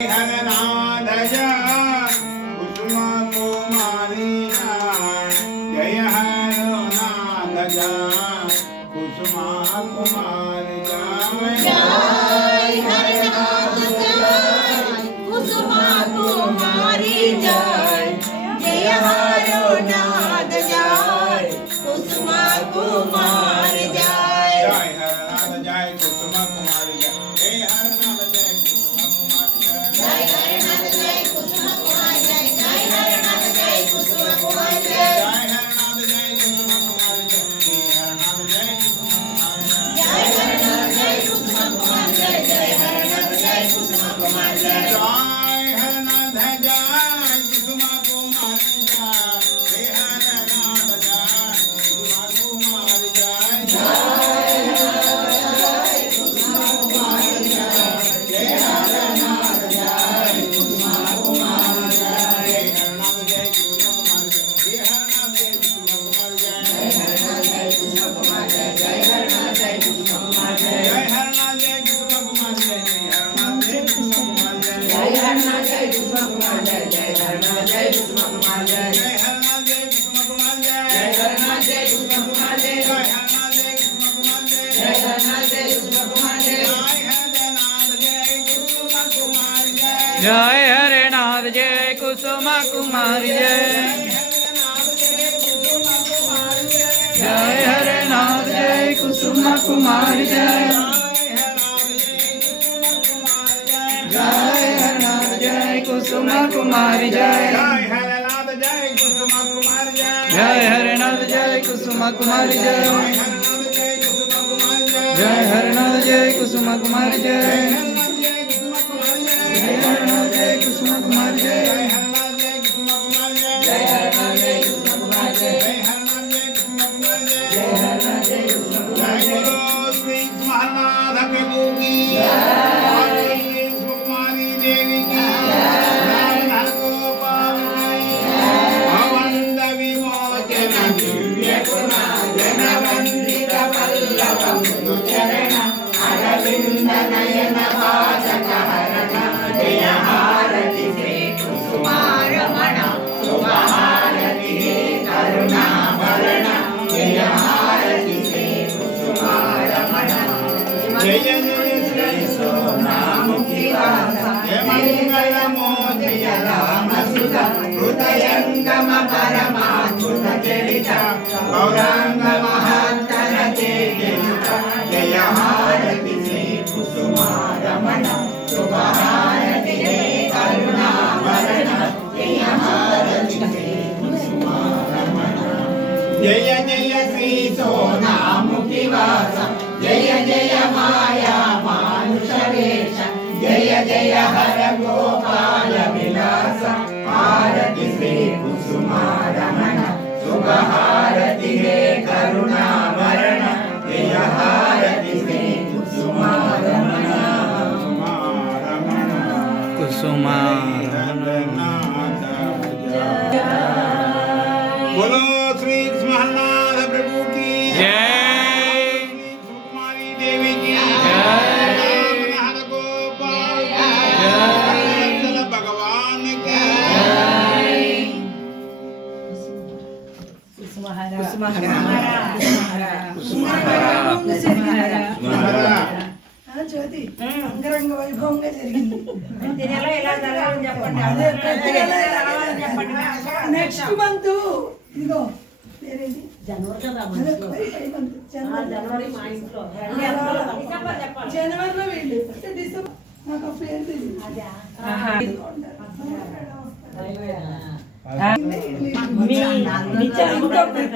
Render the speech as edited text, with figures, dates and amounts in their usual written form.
हरनादया कुसुम कुमारी जय हरनादया कुसुम कुमारी जय हरनादया कुसुम कुमारी जय जय हरनादया कुसुम कुमारी जय जय हरनाद जय कुसुम कुमारी जय हरनाद जय कुसुम कुमारी जय हरनाद जय कुसुम कुमारी जय हरनाद जय कुसुम कुमारी जय हरनाद जय कुसुम कुमारी जय हरनाद जय कुसुम कुमारी जय जय हरनाद जय कुसुम कुमारी जय हरनाद जय कुसुम कुमारी जय हरनाद जय कुसुम कुमारी जय हरनाद जय कुसुम कुमारी जय हरनाद जय कुसुम कुमारी जय हरनाद जय कुसुम कुमारी जय हरनाद जय कुसुम कुमारी जय जय हरनाद जय कुसुम कुमारी जय हरनाद जय कुसुम कुमारी जय जय हरनाद जय कुसुम कुमारी जय जय हरनाद जय कुसुम कुमारी जय जय हरनाद जय कुसुम कुमारी जय जय हरनाद जय कुसुम कुमारी जय जय हरनाद जय कुसुम कुमारी जय जय हरनाथ जय कुसुम कुमार जय जय हरनाथ जय कुसुम कुमार जय जय हरनाथ जय कुसुम कुमार जय जय हरनाथ जय कुसुम कुमार जय जय हरनाथ जय कुसुम कुमार जय जय हरनाथ जय कुसुम कुमार जय जय हरनाथ जय कुसुम कुमार जय श्री महानाथ प्रभु की कुमारी देवी की गोपाल भवंद विमोचन दिव्य गुण जन वंदित पल्लवं चरण अरविंद नयन पादक हरण जय हारति श्री कुसुमारमण शुभ हारति करुणाभरण जय हारति श्री कुसुमारमण जय जय श्री सोनामुखी वास जय मंगल मोदय राम सुत हृदयंगम परमाद्भुत चरित गौरांग महात्तर तेजयुत जय हारति श्री कुसुमारमण शुभ हारति करुणाभरण जय हारति श्री कुसुमारमण जय जय श्री सोनामुखी वास जय जय माया मानुष वेश जय जय हर गोपाल विलास हारति श्री कुसुमारमण शुभ हारति हे करुणाभरण जय हारति श्री कुसुमारमण कुसुमारमण बोलो श्री महानाथ प्रभु की जय कुमारी देवी की जय गोपाल जय भगवान की జ్యోతి అంగరంగ వైభవంగా జరిగింది. నెక్స్ట్ మంత్ ఇదిగో పేరేంటి జనవరిలో వీళ్ళు అంటే డిసెంబర్ నాకు ఆ పేరు తెలియదు.